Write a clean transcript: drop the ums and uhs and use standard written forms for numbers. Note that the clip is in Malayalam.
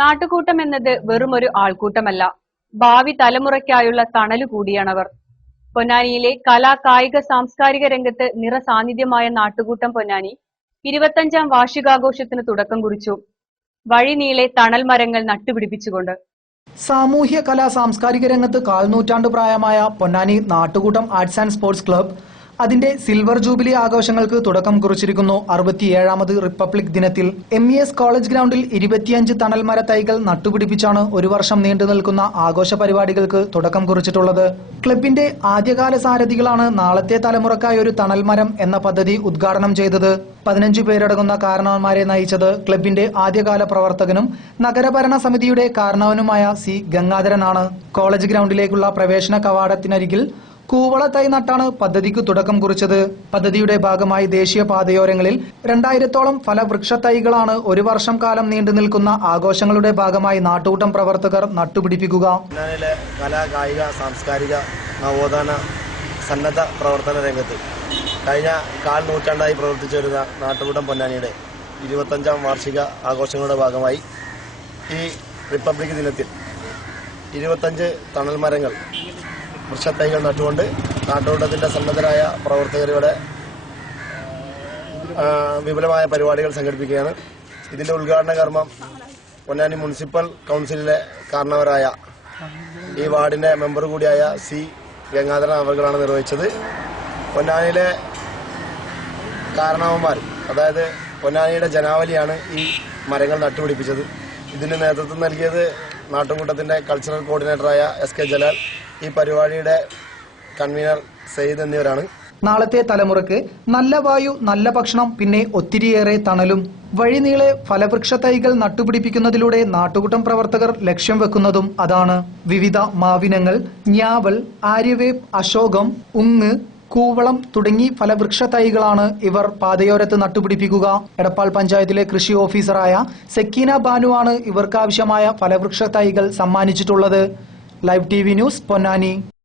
നാട്ടുകൂട്ടം എന്നത് വെറുമൊരു ആൾക്കൂട്ടമല്ല, ഭാവി തലമുറയ്ക്കായുള്ള തണലു കൂടിയാണവർ. പൊന്നാനിയിലെ കലാ കായിക സാംസ്കാരിക രംഗത്ത് നിറസാന്നിധ്യമായ നാട്ടുകൂട്ടം പൊന്നാനി 25ാം വാർഷികാഘോഷത്തിന് തുടക്കം കുറിച്ചു. വഴിനീളെ തണൽ മരങ്ങൾ നട്ടുപിടിപ്പിച്ചുകൊണ്ട്. സാമൂഹ്യ കലാ സാംസ്കാരിക രംഗത്ത് കാൽനൂറ്റാണ്ട് പ്രായമായ Ponnani Nattukoottam arts and sports club അതിന്റെ സിൽവർ ജൂബിലി ആഘോഷങ്ങൾക്ക് തുടക്കം കുറിച്ചിരിക്കുന്നു. 67ാമത് റിപ്പബ്ലിക് ദിനത്തിൽ MES കോളേജ് ഗ്രൗണ്ടിൽ 25 തണൽമര തൈകൾ നട്ടുപിടിപ്പിച്ചാണ് ഒരു വർഷം നീണ്ടു നിൽക്കുന്ന ആഘോഷ പരിപാടികൾക്ക് തുടക്കം കുറിച്ചിട്ടുള്ളത്. ക്ലബിന്റെ ആദ്യകാല സാരഥികളാണ് നാളത്തെ തലമുറക്കായി ഒരു തണൽമരം എന്ന പദ്ധതി ഉദ്ഘാടനം ചെയ്തത്. 15 പേരടങ്ങുന്ന കാരണവന്മാരെ നയിച്ചത് ക്ലബിന്റെ ആദ്യകാല പ്രവർത്തകനും നഗരഭരണ സമിതിയുടെ കാരണവനുമായ C ഗംഗാധരനാണ്. കോളേജ് ഗ്രൗണ്ടിലേക്കുള്ള പ്രവേശന കവാടത്തിനരികിൽ കൂവള തൈ നട്ടാണ് പദ്ധതിക്ക് തുടക്കം കുറിച്ചത്. പദ്ധതിയുടെ ഭാഗമായി ദേശീയ പാതയോരങ്ങളിൽ 2000-ഓളം ഫലവൃക്ഷ തൈകളാണ് ഒരു വർഷം കാലം നീണ്ടു നിൽക്കുന്ന ആഘോഷങ്ങളുടെ ഭാഗമായി നാട്ടുകൂട്ടം പ്രവർത്തകർ നട്ടുപിടിപ്പിക്കുക. പൊന്നാനിയിലെ കലാ കായിക സാംസ്കാരിക നവോത്ഥാന സന്നദ്ധ പ്രവർത്തന രംഗത്ത് കഴിഞ്ഞ കാൽ നൂറ്റാണ്ടായി പ്രവർത്തിച്ചു വരുന്ന നാട്ടുകൂട്ടം പൊന്നാനിയുടെ 25ാം വാർഷിക ആഘോഷങ്ങളുടെ ഭാഗമായി ഈ റിപ്പബ്ലിക് ദിനത്തിൽ 25 തണൽ മരങ്ങൾ വൃക്ഷത്തൈകൾ നട്ടുകൊണ്ട് നാട്ടുകൂട്ടത്തിന്റെ സന്നദ്ധരായ പ്രവർത്തകരുടെ വിപുലമായ പരിപാടികൾ സംഘടിപ്പിക്കുകയാണ്. ഇതിന്റെ ഉദ്ഘാടന കർമ്മം പൊന്നാനി മുനിസിപ്പൽ കൗൺസിലിലെ കാരണവരായ ഈ വാർഡിന്റെ മെമ്പർ കൂടിയായ C ഗംഗാധരൻ അവർകളാണ് നിർവഹിച്ചത്. പൊന്നാനിയിലെ കാരണവന്മാർ, അതായത് പൊന്നാനിയുടെ ജനാവലിയാണ് ഈ മരങ്ങൾ നട്ടുപിടിപ്പിച്ചത്. ഇതിന് നേതൃത്വം നൽകിയത് നാട്ടുകൂട്ടത്തിന്റെ കൾച്ചറൽ കോർഡിനേറ്ററായ SK ജലാൽ, ഈ പരിപാടിയുടെ കൺവീനർ സയ്യിദ് എന്നിവരാണ്. നാളത്തെ തലമുറക്ക് നല്ല വായു, നല്ല ഭക്ഷണം, പിന്നെ ഒത്തിരിയേറെ തണലും. വഴിനീളെ ഫലവൃക്ഷ തൈകൾ നട്ടുപിടിപ്പിക്കുന്നതിലൂടെ നാട്ടുകൂട്ടം പ്രവർത്തകർ ലക്ഷ്യം വെക്കുന്നതും അതാണ്. വിവിധ മാവിനങ്ങൾ, ഞാവൽ, ആര്യവേപ്പ്, അശോകം, ഉങ്ങ്, കൂവളം തുടങ്ങി ഫലവൃക്ഷ തൈകളാണ് ഇവർ പാതയോരത്ത് നട്ടുപിടിപ്പിക്കുക. എടപ്പാൾ പഞ്ചായത്തിലെ കൃഷി ഓഫീസറായ സെക്കീന ബാനുവാണ് ഇവർക്കാവശ്യമായ ഫലവൃക്ഷ തൈകൾ സമ്മാനിച്ചിട്ടുള്ളത്. Live TV news Ponnani.